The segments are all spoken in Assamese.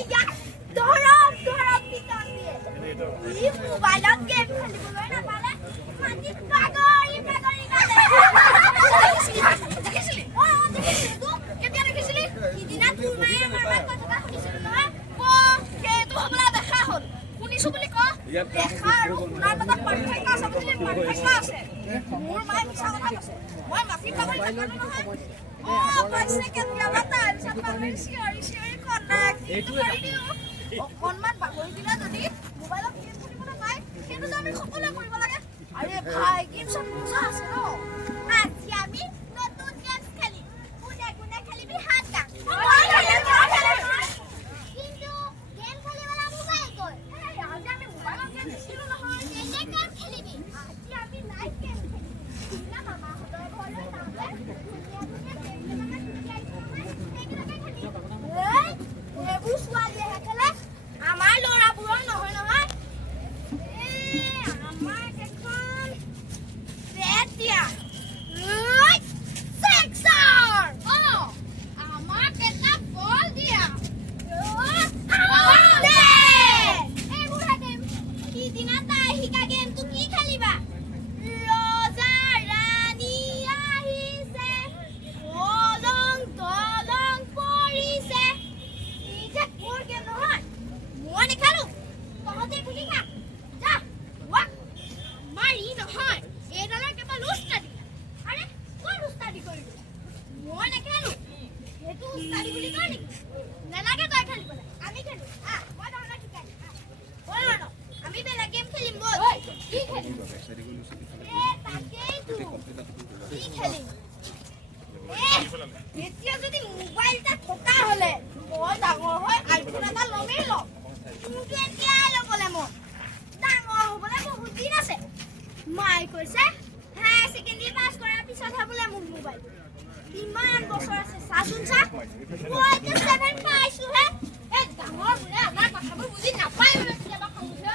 এয়া ধৰক পিটন দিয়ে ই মোবাইলত গেম খেলিবলৈ নাপালে মাটি পাগৰি কাটে দেখিছিলি কেতিয়া দেখিছিলি সিদিনা তোৰ মায়ে আমাৰ মাক কথা শুনিছিলো নহয় সেইটো হ'বলা দেখা হ'ল শুনিছো বুলি ক দেখা আৰু শুনাৰ মাজত পাৰ্থক্য আছে বুলিলে পাৰ্থক্য আছে মোৰ মায়ে মিছা কথা কৈছে মই মাটি পাগৰি নাপালো নহয় পাইছে কেতিয়াবা তাৰপিছত পাগৰি চিঞৰি কন্দাক এইটো কৰি দিওঁ অকণমান বাগৰি দিলে যদি মোবাইলত গেম খেলিব নাপায় সেইটো আমি সকলোৱে কৰিব লাগে আৰে ভাই গেম চব মজা আছে ন আজি আমি নতুন গেম খেলিম কোনে খেলিবি হাত দাং কিন্তু গেম খেলিবলৈ মোবাইল গ'ল আজি আমি মোবাইলত গেম খেলিলো নহয় কেনে গেম খেলিবি আজি আমি লাইভ গেম খেলিম সিদিনা মামাহঁতৰ ঘৰলৈ যাওঁতে এইবোৰ ছোৱালীয়েহে খেলে আমাৰ ল'ৰাবোৰৰ নহয় নহয় আমাৰ এখন এতিয়া চেক্সৰ আমাক এটা বল দিয়া এইবোৰ গেম সিদিনা তাই শিকা গেমটো কি খেলিবা ৰজা ৰাণী আহিছে দলং পৰিছে যে কোৰ গেম নহয় মই নেখেলো তহঁতে খেলি খা যা মাৰি নহয় এইডালৰ কেৱল উস্তাদি আৰে কোন উস্তাদি কৰিবি মই নেখেলো সেইটো উস্তাদি বুলি কয় নেকি নেলাগে তই খেলিবলৈ আমি খেলো মই তহঁতক শিকাই বল আমি বেলেগ গেম খেলিম বল কি খেলিম তাকেইতো কি খেলিম এতিয়া যদি মোবাইলটা থকা হ'লে মই ডাঙৰ হৈ আইফোন এটা ল'মেই ল'ম কিন্তু এতিয়া ল'বলৈ মন ডাঙৰ হ'বলৈ বহুত দিন আছে মায়ে কৈছে হায়াৰ ছেকেণ্ডেৰী পাছ কৰাৰ পিছতহে বোলে মোক মোবাইল কিমান বছৰ আছে চাচোন চা মই এতিয়া 7 পাইছোহে ডাঙৰ বোলে আমাৰ কথাবোৰ বুজি নাপায় বোলে কেতিয়াবা খং উঠে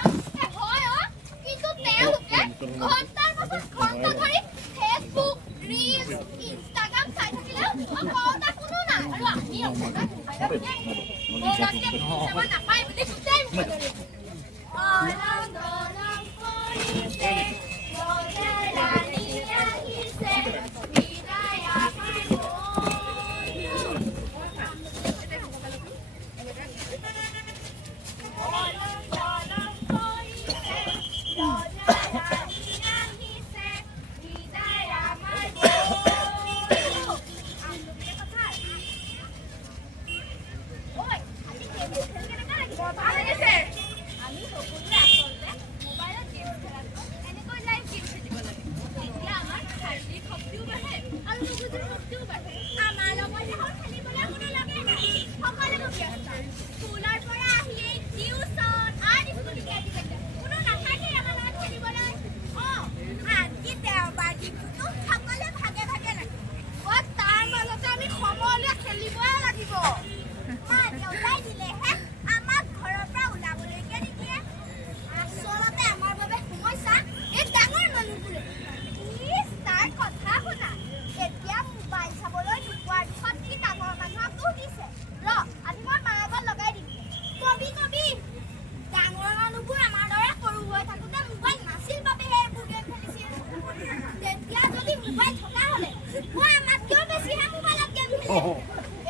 হয় কিন্তু তেওঁলোকে ঘণ্টাৰ পাছত ঘণ্টা ধৰি ফেচবুক ৰিলছ ইনষ্টাগ্ৰাম চাই থাকিলেও কওঁতা কোনো নাই আৰু আমি নাপায় বুলি গোটেই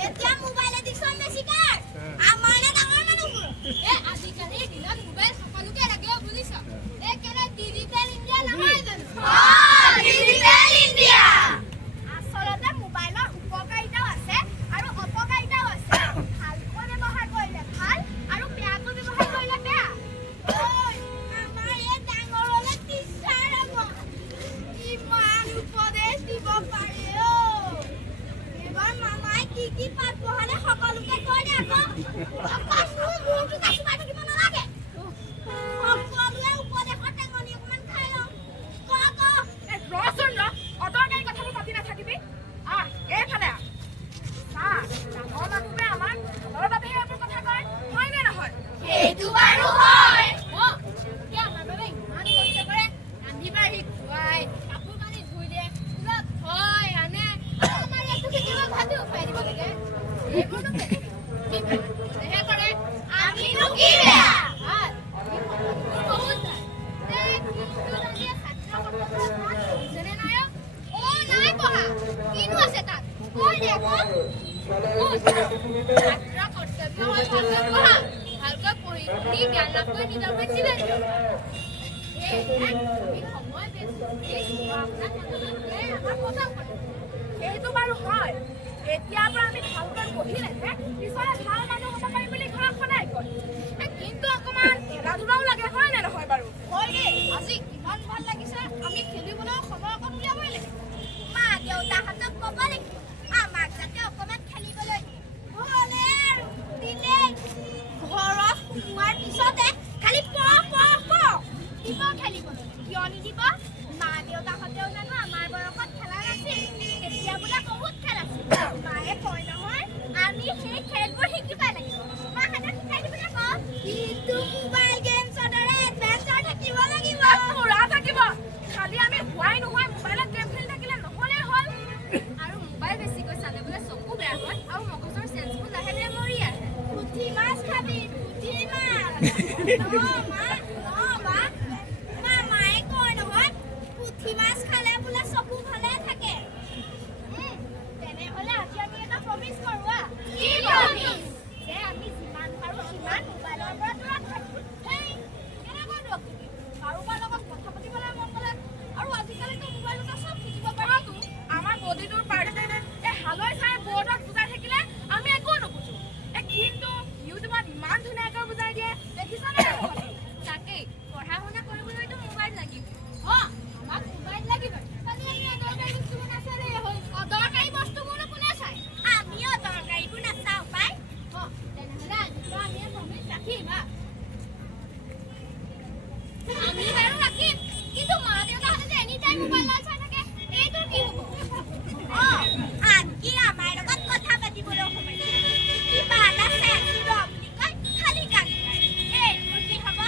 এতিয়া মোবাইল এডিকশন বেছি কাৰ আমাৰ না ডাঙৰ মানুহবোৰ আজিকালি দিনত মোবাইল সকলোকে লাগে বুজিছ কেনে ডিজিটেল ইণ্ডিয়া নহয় জানো ডিজিটেল ইণ্ডিয়া আচলতে মোবাইলৰ উপকাৰিতাও আছে আৰু অপকাৰিতাও আছে ভালকৈ ব্যৱহাৰ কৰিলে ভাল আৰু বেয়াকৈ ব্যৱহাৰ কৰিলে বেয়া আমাৰ এই ডাঙৰ হ'লে টিচাৰ হ'ব ইমান উপদেশ দিব পাৰে মামাই কি পাত পঢ়ালে সকলোকে কৈ দে আকৌ মোৰটো কাটি পাই থাকিব নালাগে সকলোৱে উপদেশৰ টেঙনি অকণমান খাই লওঁ ৰচোন অদৰকাৰী কথাবোৰ পাতি নাথাকিবি এইফালে ডাঙৰ মানুহে আমাৰ ঘৰৰ বাবেহে এইবোৰ কথা কয় হয়নে নহয় সেইটো বাৰু হয় আমাৰ বাবে ইমান কষ্ট কৰে ৰান্ধি বাঢ়ি খুৱাই কাপোৰ কানি ধুই দিয়ে স্কুলত থয় আনে ভাজি উঠাই দিব লাগে এইবোৰতো কৰে ছাত্ৰৰ কৰ্তব্য হ'ল ভালকৈ পঢ়া, ভালকৈ পঢ়ি শুনি জ্ঞান লাভ কৰি নিজৰ ভৰিত চিলাই দিয়ক। সেইটো বাৰু হয়। এতিয়াৰ পৰা আমি ভালকৈ পঢ়িলেহে পিছলৈ ভাল মানুহ হ'ব পাৰিম বুলি ঘৰত সদায় কয়। কিন্তু অকণমান খেলা-ধূলাও লাগে, হয় নে নহয় বাৰু? হয় দেই, আজি ইমান ভাল লাগিছে, আমি খেলিবলৈ সময় অকণ উলিয়াবই লাগিব। মা-দেউতাহঁতক ক'ব লাগিব আমাক যাতে অকণমান খেলিবলৈ হ'লে আৰু দিলেই ঘৰত সোমোৱাৰ পিছতে খালি দিব খেলিবলৈ। কিয় নিদিব? মা-দেউতাহঁতেও জানো আমাৰ বয়সত খেলা নাছিল, তেতিয়া বোলে বহুত খেল আছিল। মায়ে কয় নহয় আমি সেই খেলবোৰ শিকিব লাগিব। মাহঁতক শিকাই দিবলৈ কওঁ। কিন্তু মোবাইল গেমছৰ দৰে এডভেঞ্চাৰ থাকিব লাগিব। পুৰা থাকিব। খালি আমি হোৱাই নোহোৱাই মোবাইলত গেম খেলি থাকিলে নহ'লেই হ'ল। আৰু মোবাইল বেছিকৈ চালে বোলে চকু বেয়া হয় আৰু মগজৰ চেন্সবোৰ লাহে লাহে মৰি আহে। পুঠি মাছ খাবি, পুঠি মাছ। মায়ে কয় নহয় পুঠি মাছ খালে বোলে চকু ভালে থাকে। তেনেহ'লে আজি আমি এটা প্ৰমিছ কৰোঁ। কি প্ৰমিছ? যে আমি যিমান পাৰোঁ সিমান মোবাইলৰ পৰা দূৰত থাকিম। সেই কেনেকৈ দূৰত থাকিম? কাৰোবাৰ লগত কথা পাতিবলৈ মন গ'লে আৰু আজিকালিতো মোবাইলতে চব শিকিব পাৰোঁ। আমাৰ বডিটোৰ পাৰ্টে হালৈ চাই বৰ্ডত বুজাই থাকিলে আমি একো নুবুজো। কিন্তু ইউটিউবত ইমান ধুনীয়াকৈ বুজাই দিয়ে, দেখিছানে? তাকেই, পঢ়া-শুনা কৰিবলৈতো মোবাইল লাগিব। আমাক মোবাইল লাগিবই। খালি আমি অদৰকাৰী বস্তুবোৰ নাচালেই হ'ল। অদৰকাৰী বস্তুবোৰনো কোনে চায়? আমি অদৰকাৰীবোৰ নাচাওঁ পাই। তেনেহ'লে আজিৰ পৰা আমি প্ৰমিছ ৰাখিম। আমি বাৰু ৰাখিম, কিন্তু মা-দেউতাহঁতে যে এনি টাইম মোবাইলত চাই থাকে, এইটো কি হ'ব? আনকি আমাৰ লগত কথা পাতিবলৈ সময় নাই। কিবা এটা চেঞ্চ ল বুলি কয়, খালি গালি পাৰে। এইবোৰ কি হ'ব?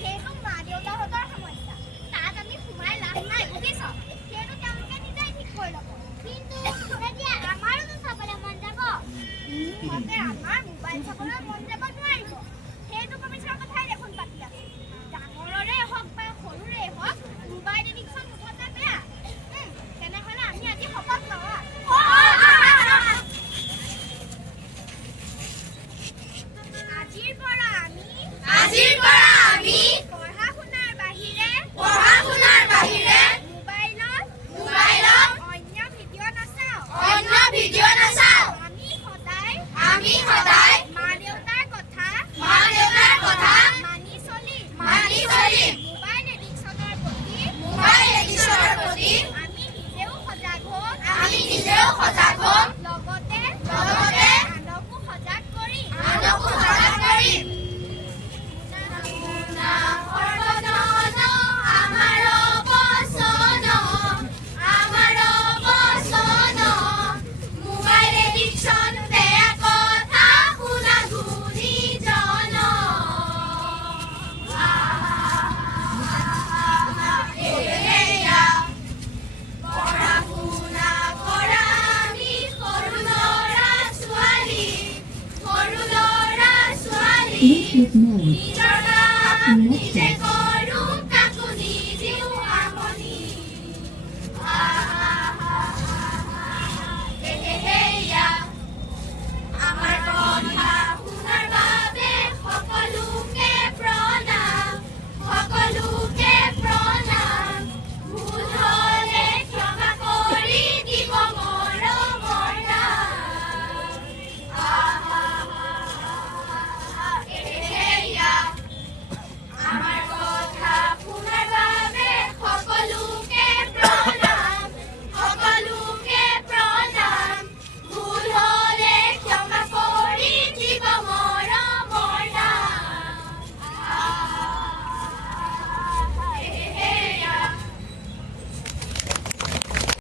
সেইটো মা-দেউতাহঁতৰ সমস্যা। তাত আমি সোমাই লাভ নাই, বুজিছ? সেইটো তেওঁলোকে নিজেই ঠিক কৰি ল'ব। কিন্তু তেতিয়া আমাৰোতো চাবলৈ মন যাব। সিহঁতে আমাৰ মোবাইল চাবলৈ মন যাব নোৱাৰিব। সেইটো প্ৰমিছৰ কথাই দেখোন পাতি আছে। ডাঙৰৰে হওক বা সৰুৰে হওক, মোবাইল এডিকশ্যন মুঠতে বেয়া। তেনেহ'লে আমি আজি শপত লওঁ। আজিৰ পৰা আমি পঢ়া-শুনাৰ বাহিৰে মোবাইলত অন্য ভিডিঅ' নাচাওঁ। আমি সদায় মা-দেউতাৰ কথা মানি চলিম। মোবাইল এডিকশ্যনৰ প্ৰতি আমি নিজেও সজাগ হ'ম। লগতে আনকো সজাগ কৰিম। মোবাইল এডিকশ্যন বেয়া কথা শুনা গুণীজন। পঢ়া-শুনা কৰা আমি সৰু ল'ৰা-ছোৱালী Bluetooth mode. নিজৰ কাম নিজে